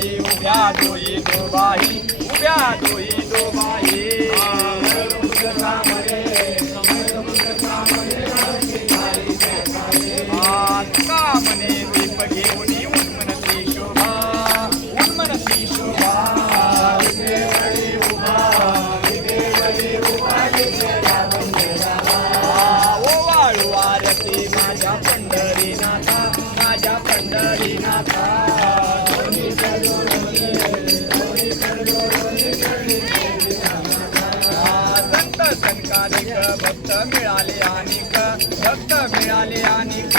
बाई उभ्या दोई दोबाई उभ्या दोई दोबाई तुका म्हणे दीप घेऊन उन्मनती शोभा उन्मनती शोभा ओवाळू आरती माझ्या पंढरीनाथा माझ्या पंढरीनाथा संत संकालिक भक्त मिळाले अनिक भक्त मिळाले अनिक